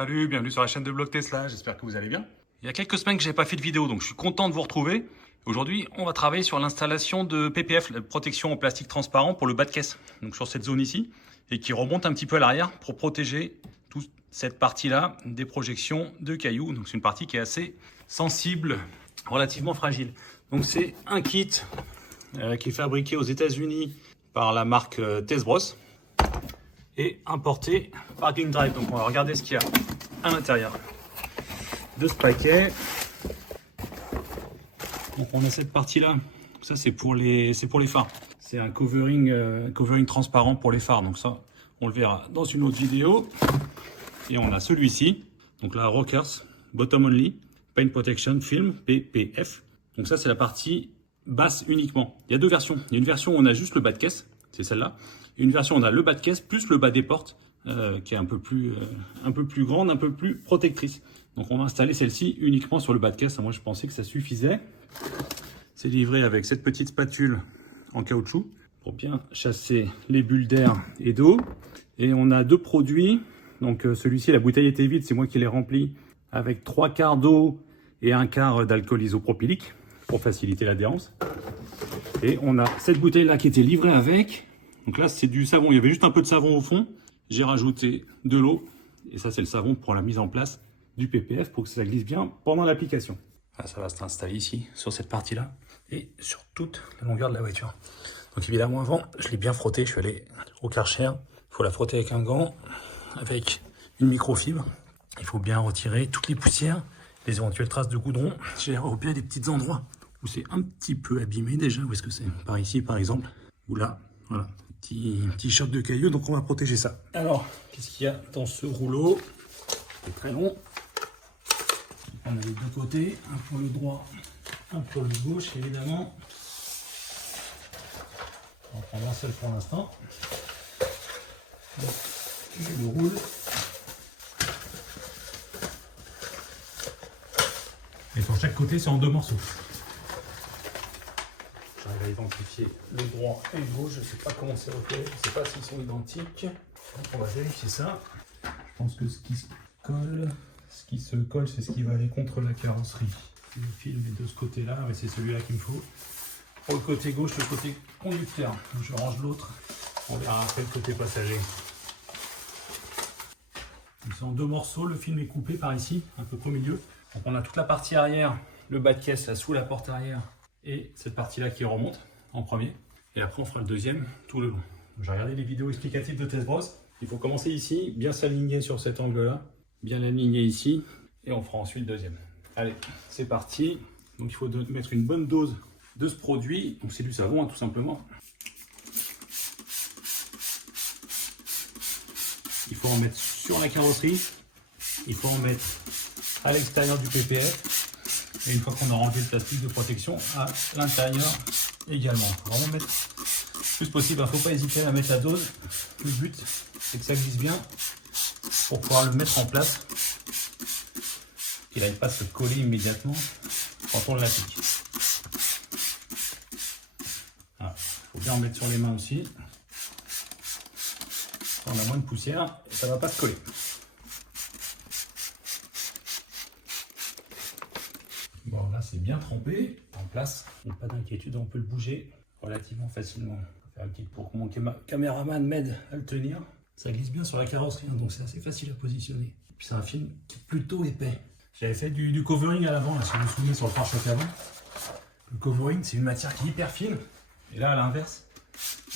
Salut, bienvenue sur la chaîne de Blog Tesla, j'espère que vous allez bien. Il y a quelques semaines que j'ai pas fait de vidéo, donc je suis content de vous retrouver. Aujourd'hui, on va travailler sur l'installation de PPF, la protection en plastique transparent pour le bas de caisse, donc sur cette zone ici, et qui remonte un petit peu à l'arrière pour protéger toute cette partie-là des projections de cailloux. Donc c'est une partie qui est assez sensible, relativement fragile. Donc c'est un kit qui est fabriqué aux États-Unis par la marque Test-Bros et importé par King Drive. Donc on va regarder ce qu'il y a à l'intérieur de ce paquet. Donc on a cette partie-là. Ça c'est pour les phares. C'est un covering transparent pour les phares. Donc ça, on le verra dans une autre vidéo. Et on a celui-ci. Donc la Rockers Bottom Only Paint Protection Film PPF. Donc ça c'est la partie basse uniquement. Il y a deux versions. Il y a une version où on a juste le bas de caisse, c'est celle-là. Et une version où on a le bas de caisse plus le bas des portes, qui est un peu plus grande, un peu plus protectrice. Donc on va installer celle-ci uniquement sur le bas de caisse. Moi je pensais que ça suffisait. C'est livré avec cette petite spatule en caoutchouc pour bien chasser les bulles d'air et d'eau. Et on a deux produits. Donc celui-ci, la bouteille était vide, c'est moi qui l'ai rempli avec 3/4 d'eau et 1/4 d'alcool isopropylique pour faciliter l'adhérence. Et on a cette bouteille-là qui était livrée avec. Donc là, c'est du savon. Il y avait juste un peu de savon au fond. J'ai rajouté de l'eau. Et ça, c'est le savon pour la mise en place du PPF pour que ça glisse bien pendant l'application. Ah, ça va s'installer ici, sur cette partie-là. Et sur toute la longueur de la voiture. Donc évidemment, avant, je l'ai bien frotté. Je suis allé au Karcher. Il faut la frotter avec un gant, avec une microfibre. Il faut bien retirer toutes les poussières, les éventuelles traces de goudron. J'ai repéré des petits endroits où c'est un petit peu abîmé déjà. Où est-ce que c'est? Par ici, par exemple. Ou là, voilà. Petit choc de cailloux, donc on va protéger ça. Alors, qu'est-ce qu'il y a dans ce rouleau? C'est très long. On a les deux côtés, un pour le droit, un pour le gauche, évidemment. On va prendre un seul pour l'instant. Je le roule. Et pour chaque côté, c'est en deux morceaux. J'arrive à identifier le droit et le gauche. Je ne sais pas comment c'est repéré. Je ne sais pas s'ils sont identiques. Donc on va vérifier ça. Je pense que ce qui se colle, c'est ce qui va aller contre la carrosserie. Le film est de ce côté-là, mais c'est celui-là qu'il me faut. Pour le côté gauche, le côté conducteur. Donc je range l'autre. On verra après le côté passager. C'est en deux morceaux. Le film est coupé par ici, un peu au milieu. Donc on a toute la partie arrière, le bas de caisse là sous la porte arrière et cette partie là qui remonte en premier. Et après on fera le deuxième tout le long. J'ai regardé les vidéos explicatives de Test-Bros. Il faut commencer ici, bien s'aligner sur cet angle là, bien l'aligner ici et on fera ensuite le deuxième. Allez, c'est parti. Donc il faut mettre une bonne dose de ce produit. Donc c'est du savon hein, tout simplement. Il faut en mettre sur la carrosserie. Il faut en mettre à l'extérieur du PPF. Et une fois qu'on a enlevé le plastique de protection, à l'intérieur également. Il faut vraiment mettre le plus possible. Il ne faut pas hésiter à mettre la dose. Le but, c'est que ça glisse bien pour pouvoir le mettre en place. Qu'il n'aille pas se coller immédiatement quand on l'applique. Il faut bien en mettre sur les mains aussi. On a moins de poussière et ça ne va pas se coller. Bon, là c'est bien trempé, en place. Donc, pas d'inquiétude, on peut le bouger relativement facilement. Je vais faire une petite pour que mon caméraman m'aide à le tenir. Ça glisse bien sur la carrosserie, hein, donc c'est assez facile à positionner. Et puis c'est un film plutôt épais. J'avais fait du covering à l'avant, si vous vous souvenez, sur le pare-choc avant. Le covering, c'est une matière qui est hyper fine. Et là, à l'inverse,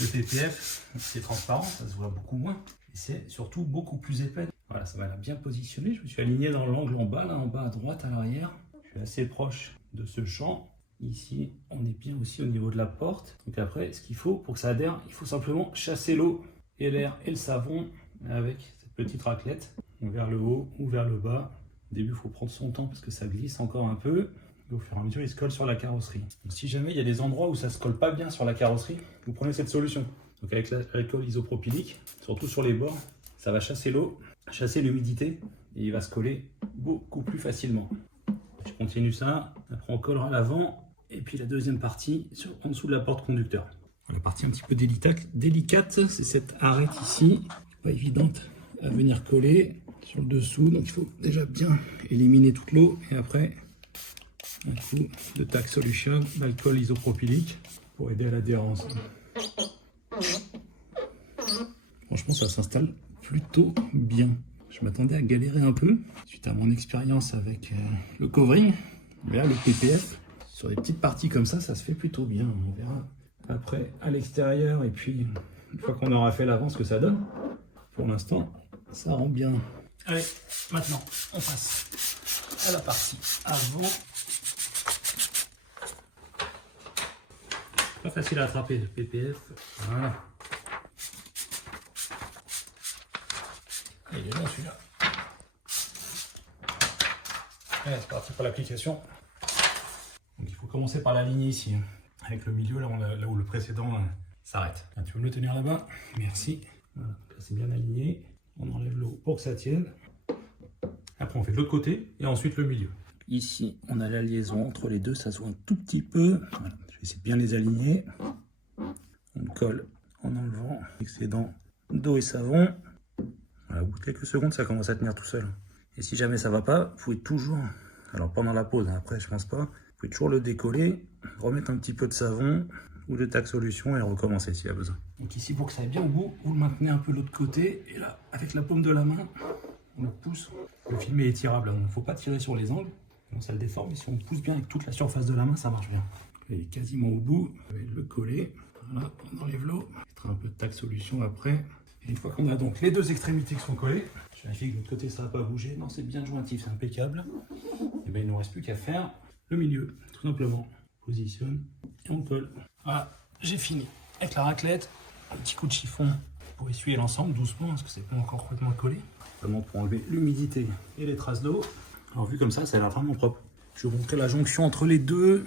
le PPF, c'est transparent, ça se voit beaucoup moins. Et c'est surtout beaucoup plus épais. Voilà, ça m'a bien positionné. Je me suis aligné dans l'angle en bas, là, en bas à droite, à l'arrière. Je suis assez proche de ce champ. Ici, on est bien aussi au niveau de la porte. Donc après, ce qu'il faut pour que ça adhère, il faut simplement chasser l'eau et l'air et le savon avec cette petite raclette. Vers le haut ou vers le bas. Au début, il faut prendre son temps parce que ça glisse encore un peu. Et au fur et à mesure, il se colle sur la carrosserie. Donc, si jamais il y a des endroits où ça ne se colle pas bien sur la carrosserie, vous prenez cette solution. Donc avec l'alcool isopropylique, surtout sur les bords, ça va chasser l'eau, chasser l'humidité et il va se coller beaucoup plus facilement. Je continue ça, après on collera l'avant et puis la deuxième partie en dessous de la porte conducteur. La partie un petit peu délicate, c'est cette arête ici, pas évidente à venir coller. sur le dessous. Donc il faut déjà bien éliminer toute l'eau. Et après, un coup de Tac Solution d'alcool isopropylique pour aider à l'adhérence. Franchement, ça s'installe plutôt bien. Je m'attendais à galérer un peu suite à mon expérience avec le covering. Mais là, le PPF, sur des petites parties comme ça se fait plutôt bien. On verra après à l'extérieur et puis une fois qu'on aura fait l'avant ce que ça donne. Pour l'instant, ça rend bien. Allez, maintenant, on passe à la partie avant. Pas facile à attraper le PPF. Voilà. Il est long celui-là. Allez, c'est parti pour l'application. Donc il faut commencer par l'aligner ici. Avec le milieu, là où le précédent s'arrête. Tu veux me le tenir là-bas? Merci. Voilà, là c'est bien aligné. On enlève l'eau pour que ça tienne. Après on fait de l'autre côté et ensuite le milieu. Ici on a la liaison entre les deux, ça se voit un tout petit peu. Voilà. Je vais essayer de bien les aligner. On colle en enlevant l'excédent d'eau et savon. Voilà, au bout de quelques secondes ça commence à tenir tout seul. Et si jamais ça va pas, vous pouvez toujours, alors pendant la pause, hein, après je pense pas, vous pouvez toujours le décoller, remettre un petit peu de savon ou de Tac Solution et recommencer s'il y a besoin. Donc ici pour que ça aille bien au bout, vous le maintenez un peu de l'autre côté et là avec la paume de la main, on le pousse. Le film est étirable, donc il ne faut pas tirer sur les angles, sinon ça le déforme. Et si on pousse bien avec toute la surface de la main, ça marche bien. Il est quasiment au bout, vous allez le coller, voilà, on enlève l'eau, mettre un peu de Tac Solution après. Et une fois qu'on a donc les deux extrémités qui sont collées, je vérifie que de l'autre côté ça n'a pas bougé, non c'est bien jointif, c'est impeccable. Et bien il ne nous reste plus qu'à faire le milieu, tout simplement. On positionne et on colle. Voilà, j'ai fini. Avec la raclette, un petit coup de chiffon pour essuyer l'ensemble doucement, parce que c'est pas encore complètement collé. Vraiment pour enlever l'humidité et les traces d'eau. Alors vu comme ça a l'air vraiment propre. Je vais vous montrer la jonction entre les deux,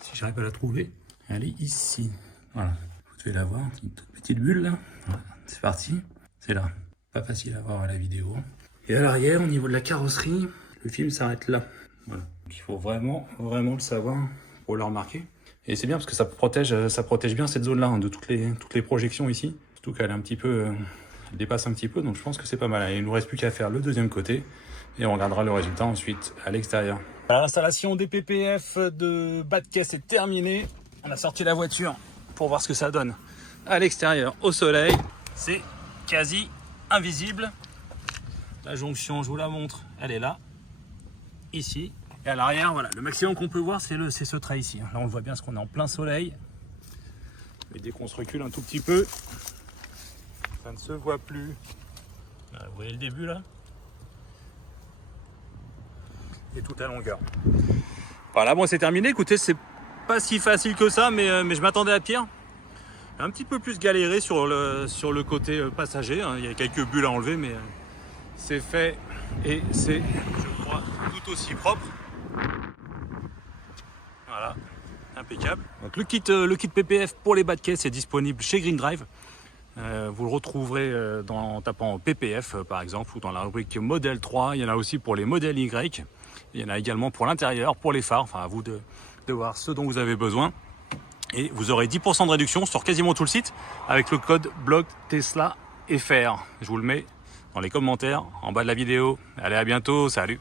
si j'arrive à la trouver. Elle est ici. Voilà, vous devez la voir, une toute petite bulle là. Voilà. C'est parti, c'est là. Pas facile à voir à la vidéo. Et à l'arrière, au niveau de la carrosserie, le film s'arrête là. Voilà. Donc, il faut vraiment le savoir pour le remarquer. Et c'est bien parce que ça protège bien cette zone-là, hein, de toutes les projections ici. Surtout qu'elle est un petit peu, elle dépasse un petit peu, donc je pense que c'est pas mal. Il ne nous reste plus qu'à faire le deuxième côté et on regardera le résultat ensuite à l'extérieur. L'installation des PPF de bas de caisse est terminée. On a sorti la voiture pour voir ce que ça donne à l'extérieur, au soleil. C'est quasi invisible. La jonction, je vous la montre, elle est là, ici. Et à l'arrière, voilà, le maximum qu'on peut voir, c'est ce trait ici. Là, on le voit bien parce qu'on est en plein soleil. Et dès qu'on se recule un tout petit peu, ça ne se voit plus. Là, vous voyez le début, là? Et toute la longueur. Voilà, bon, c'est terminé. Écoutez, c'est pas si facile que ça, mais je m'attendais à pire. Un petit peu plus galéré sur le côté passager, hein. Il y a quelques bulles à enlever, mais c'est fait et c'est, je crois, tout aussi propre. Voilà, impeccable. Donc le kit PPF pour les bas de caisse est disponible chez Green Drive. Vous le retrouverez en tapant PPF par exemple, ou dans la rubrique modèle 3. Il y en a aussi pour les modèles Y. Il y en a également pour l'intérieur, pour les phares. Enfin, à vous de voir ce dont vous avez besoin. Et vous aurez 10% de réduction sur quasiment tout le site avec le code blog Tesla FR. Je vous le mets dans les commentaires en bas de la vidéo. Allez, à bientôt, salut!